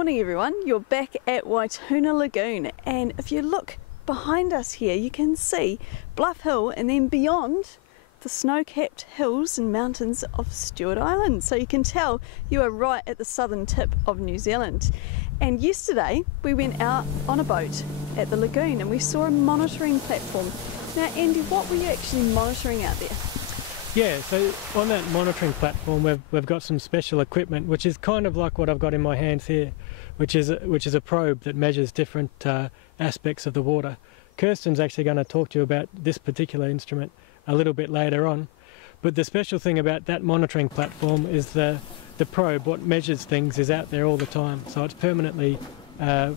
morning everyone, you're back at Waituna Lagoon, and if you look behind us here you can see Bluff Hill and then beyond the snow-capped hills and mountains of Stewart Island. So you can tell you are right at the southern tip of New Zealand. And yesterday we went out on a boat at the lagoon and we saw a monitoring platform. Now Andy, what were you actually monitoring out there? Yeah, so on that monitoring platform we've got some special equipment which is kind of like what I've got in my hands here, which is a probe that measures different aspects of the water. Kirsten's actually going to talk to you about this particular instrument a little bit later on, but the special thing about that monitoring platform is the probe, what measures things, is out there all the time, so it's permanently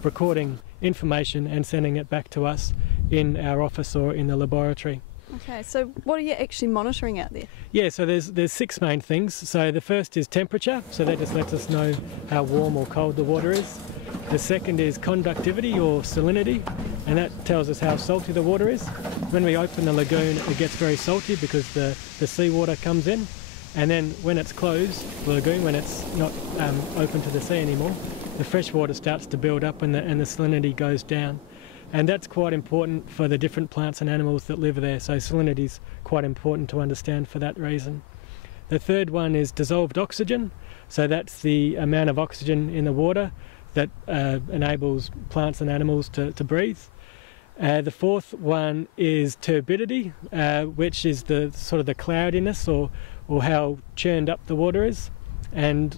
recording information and sending it back to us in our office or in the laboratory. Okay, so what are you actually monitoring out there? Yeah, so there's six main things. So the first is temperature, so that just lets us know how warm or cold the water is. The second is conductivity or salinity, and that tells us how salty the water is. When we open the lagoon it gets very salty because the seawater comes in, and then when it's closed, the lagoon, when it's not open to the sea anymore, the fresh water starts to build up and the salinity goes down. And that's quite important for the different plants and animals that live there, so salinity is quite important to understand for that reason. The third one is dissolved oxygen, so that's the amount of oxygen in the water that enables plants and animals to breathe. The fourth one is turbidity, which is the sort of the cloudiness or how churned up the water is, and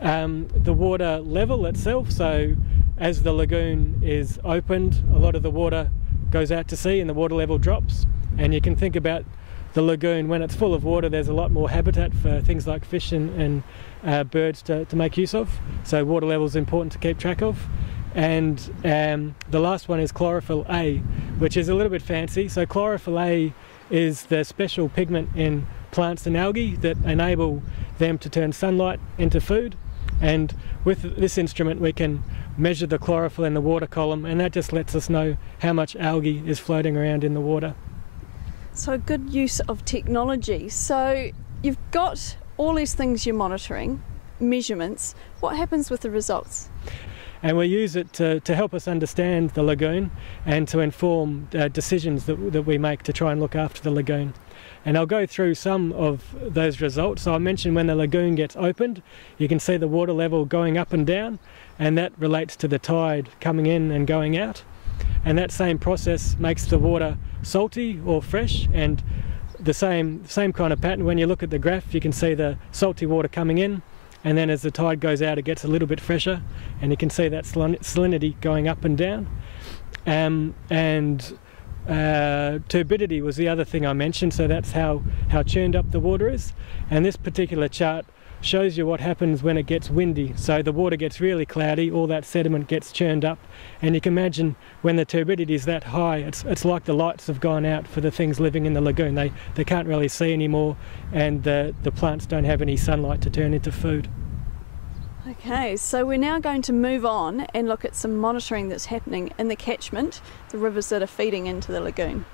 the water level itself. So as the lagoon is opened, a lot of the water goes out to sea and the water level drops, and you can think about the lagoon when it's full of water, there's a lot more habitat for things like fish and birds to make use of, so water level is important to keep track of. And the last one is chlorophyll A, which is a little bit fancy. So chlorophyll A is the special pigment in plants and algae that enable them to turn sunlight into food, and with this instrument we can measure the chlorophyll in the water column, and that just lets us know how much algae is floating around in the water. So good use of technology. So you've got all these things you're monitoring, measurements. What happens with the results? And we use it to help us understand the lagoon and to inform decisions that we make to try and look after the lagoon. And I'll go through some of those results. So I mentioned when the lagoon gets opened, you can see the water level going up and down, and that relates to the tide coming in and going out. And that same process makes the water salty or fresh, and the same kind of pattern. When you look at the graph, you can see the salty water coming in, and then as the tide goes out it gets a little bit fresher, and you can see that salinity going up and down. Turbidity was the other thing I mentioned, so that's how churned up the water is. And this particular chart shows you what happens when it gets windy. So the water gets really cloudy, all that sediment gets churned up, and you can imagine when the turbidity is that high, it's like the lights have gone out for the things living in the lagoon. They can't really see anymore, and the plants don't have any sunlight to turn into food. Okay, so we're now going to move on and look at some monitoring that's happening in the catchment, the rivers that are feeding into the lagoon.